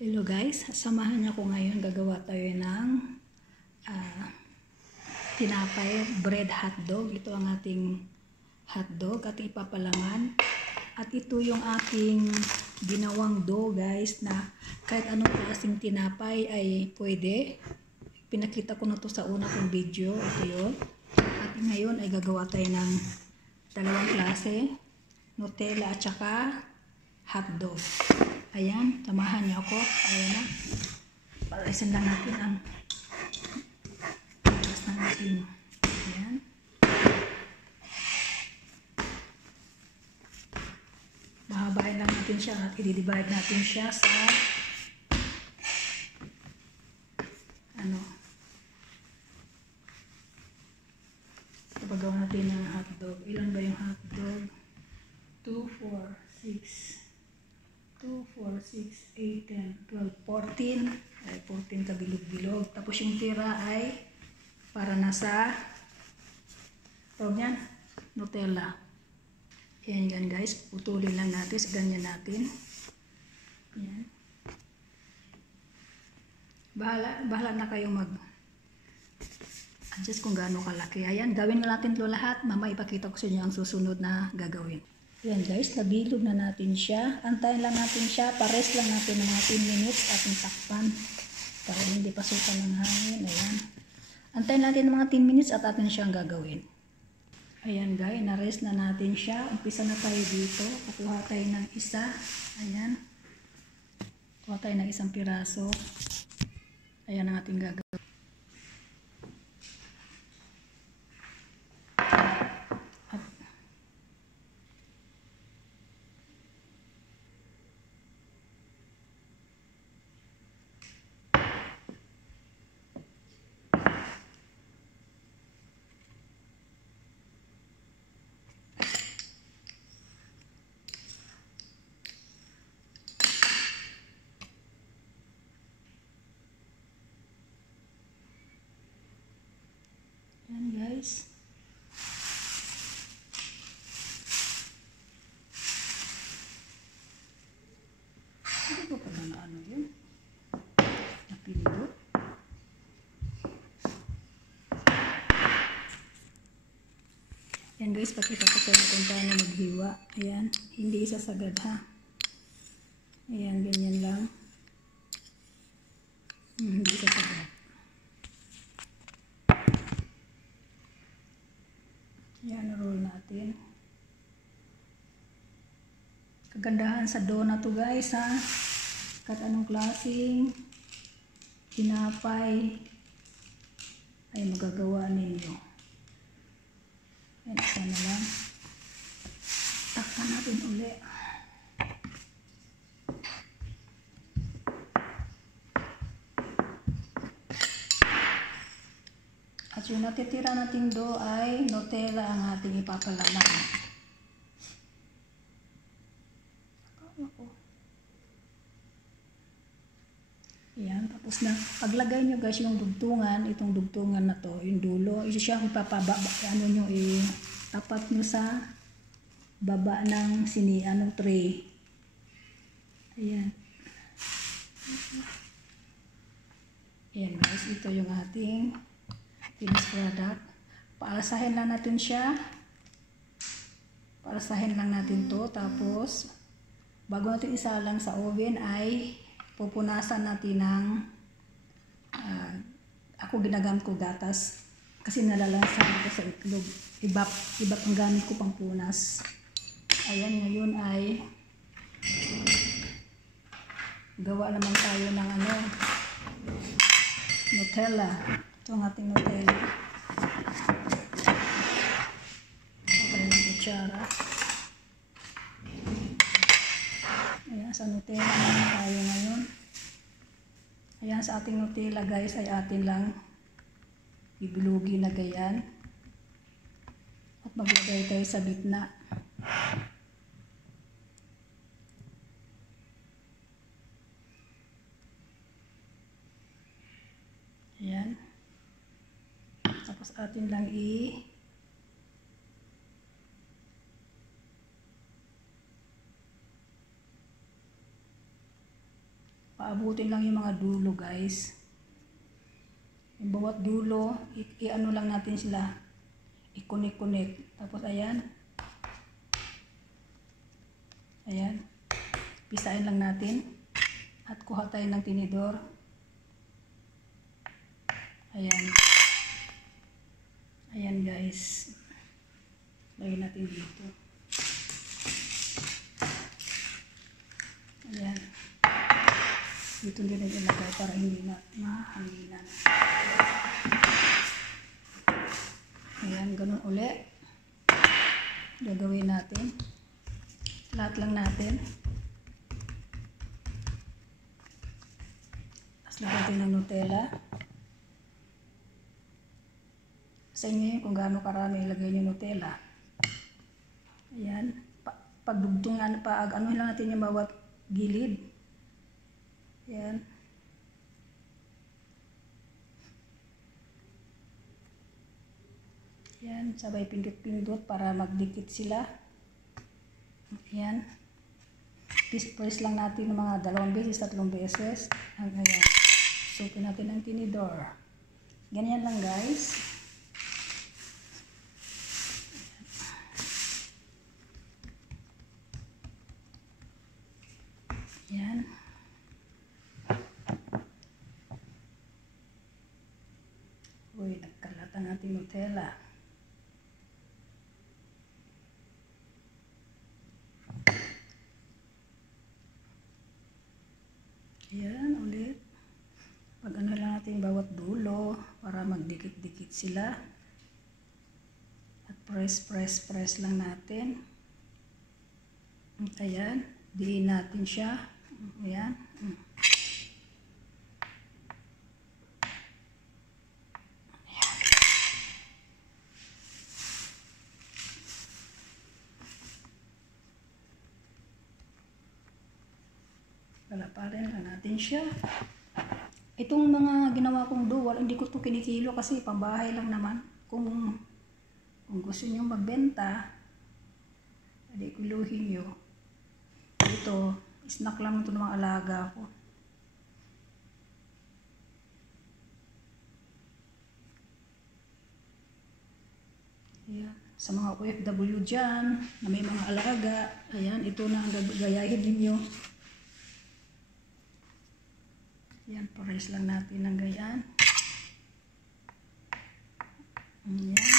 Hello guys, samahan niyo ko ngayon. Gagawa tayo ng tinapay bread hotdog. Ito ang ating hotdog, ating ipapalaman. At ito yung ating ginawang dough guys, na kahit anong klaseng tinapay ay pwede. Pinakita ko na to sa una kong video. Ito yun. At ngayon ay gagawa tayo ng dalawang klase, Nutella at saka hotdog. Ayan, samahan niyo ako. Ayan na. Palisin lang natin ang bigas na natin. Ayan. Mahabain lang natin siya at i-divide natin siya sa paggawa natin ng hotdog. Ilan ba yung hotdog? 2, 4, 6 2, 4, 6, 8, 10, 12, 14. Ay, 14 kabilog-bilog. Tapos yung tira ay para nasa tawag yan, Nutella. Yan guys. Putulin lang natin. Ganyan natin. Yan. Bahala na kayong adjust kung gaano kalaki. Ayan, gawin na natin ito lahat. Mama, ipakita ko sa inyo ang susunod na gagawin. Ayan guys, nabilog na natin siya. Antayin lang natin siya. Pares lang natin ng mga 10 minutes ating takpan para hindi pasukan ng hangin. Ayan. Antayin natin ng mga 10 minutes at atin siyang gagawin. Ayan guys, na-rest na natin siya. Umpisa na tayo dito. Kukuha tayo ng isa. Ayan. Kuha tayo ng isang piraso. Ayan ang ating gagawin. Ayan guys. Hindi ko pala na ano yun. Napindot. Ayan guys, pakita ko sa inyo kung paano maghiwa. Ayan, hindi isasagad ha. Ayan, ganyan lang. Hindi isasagad. Ayan, roll natin. Kagandahan sa dough na to guys ha. Kahit anong klaseng tinapay ay magagawa ninyo. Ayan, isa na lang. Takpan natin uli. At yung natitira nating dough ay Nutella ang ating ipapalaman. Ayan, tapos na. Paglagay nyo guys yung dugtungan, itong dugtungan na to, yung dulo, isa siya ipapababa, ano nyo, tapat nyo sa baba ng ng tray. Ayan. Ayan guys, ito yung ating finished product. Paalasahin lang natin siya. Paalasahin lang natin to. Tapos, bago natin isalang sa oven ay pupunasan natin ng ako ginagamit ko gatas kasi nalalasan ko sa itlog. Iba ang gamit ko pang punas. Ayan, ngayon ay gawa naman tayo ng Nutella. Ito ang ating Nutella. Okay, ng kutsara. Ayan, sa Nutella naman tayo ngayon. Ayan, sa ating Nutella guys ay atin lang ibilugin na gayan. At maglagay tayo sa gitna. Ayan. Tapos atin lang Paabutin lang yung mga dulo guys. Yung bawat dulo, i-ano lang natin sila. I-connect. Tapos ayan. Ayan. Pisain lang natin. At kuha tayo ng tinidor. Ayan. Ayan guys. Lagyan natin dito. Ayan. Dito din ilagay para hindi na mahanginan. Ayan, ganun uli. Gagawin natin. Lahat lang natin. Tapos lagyan natin ng Nutella. Sa inyo yun kung gaano karami ilagay nyo Nutella. Ayan. Pagdugtungan, ano lang natin yung bawat gilid. Ayan. Ayan, sabay pindot-pindot para magdikit sila. Ayan. Press lang natin ng mga 2 beses, 3 beses. Ayan. Supin natin ang tinidor. Ganyan lang guys. Ayan. Uy, nagkalat ang ating Nutella. Ayan, ulit. Pag ano lang natin bawat dulo para magdikit-dikit sila. At press lang natin. Ayan, diin natin siya. Ayan. Palaparin lang natin siya. Itong mga ginawa kong duwal, hindi ko ito kinikilo kasi pambahay lang naman. Kung gusto nyo magbenta, hindi kiluhin nyo. Ito, snack lang ito ng mga alaga ko. Ayan. Sa mga OFW dyan, na may mga alaga, ayan, ito na ang gagayahin ninyo. Ayan, pares lang natin ng gayaan. Ayan.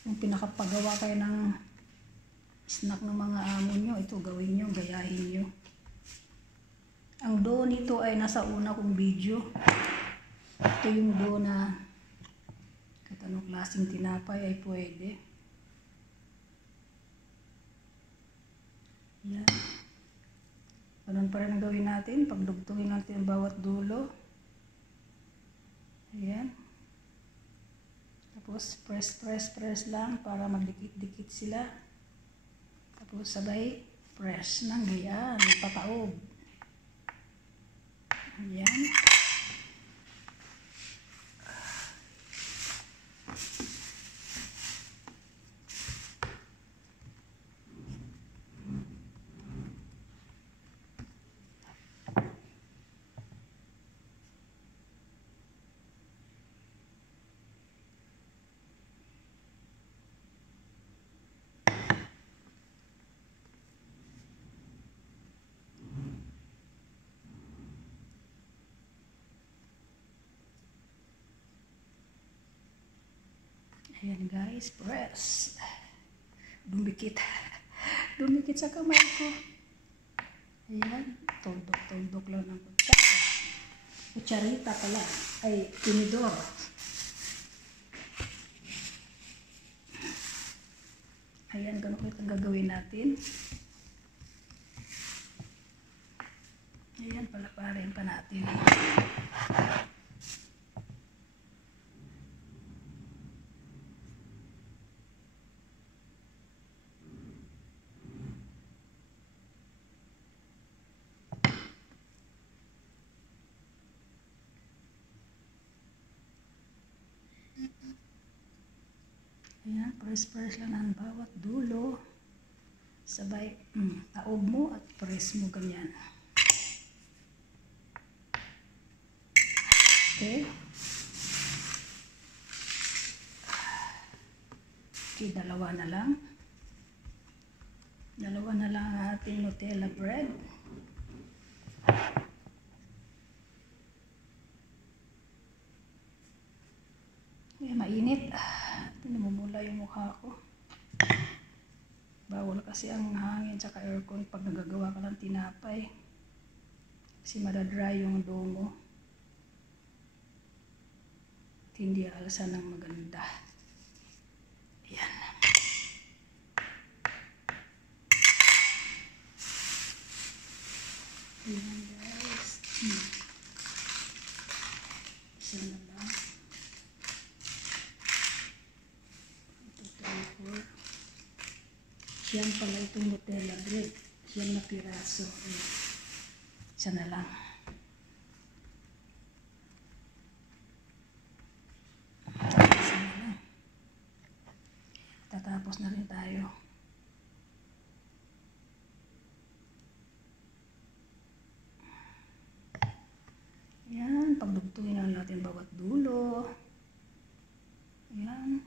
Kung pinakapagawa kayo ng snack ng mga amo nyo, ito gawin nyo, gayahin nyo. Ang dough nito ay nasa una kong video. Ito yung dough na kahit anong klaseng tinapay ay pwede. Ayan. Ganun pa rin ang gawin natin. Pagdugtungin natin ang bawat dulo. Ayan. Tapos press lang para magdikit-dikit sila. Tapos sabay press ng gayaan, pataob. Ayan. Ayan guys, press. Dumikit. Dumikit sa kamay ko. Ayan, tuldok lang ng kutsara. Kutsarita pala. Ay, tinidor. Ayan, ganun ito gagawin natin. Ayan, palaparin pa natin. Ayan, press lang ang bawat dulo. Sabay, taob mo at press mo ganyan. Okay. Okay, dalawa na lang. Dalawa na lang ang ating Nutella bread. Ay, mainit. Namumula yung mukha ko. Bawal kasi ang hangin sa aircon pag nagagawa ka ng tinapay. Kasi madadry yung dough mo. Hindi alsa ng maganda. Ayan. Ayan guys. Isa na lang. Ito, 3, 4. Siyang pala itong Nutella bread. Siyang na piraso. Ayan. Isa na lang. Isa na lang. Tatapos na rin tayo. Ayan, pagdugtungin lang natin bawat dulo. Ayan.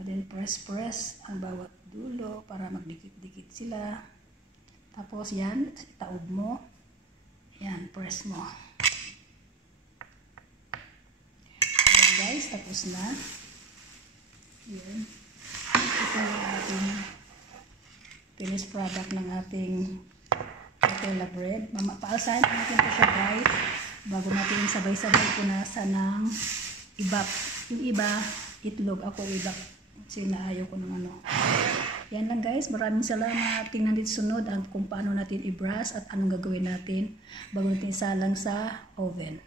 Then press ang bawat dulo para magdikit-dikit sila. Tapos yan, itaob mo. Yan, press mo. Ayan guys, tapos na. Ayan. Ito yung ating finished product ng ating Nutella bread. Paalsahin natin ito siya guys. Bago natin sabay-sabay punasan ng ibak. Yung iba, itlog. Ako ibak. Kasi naayaw ko ng ano. Yan lang guys. Maraming salamat. Tingnan dito sunod kung paano natin i-brush at anong gagawin natin bago natin isalang sa oven.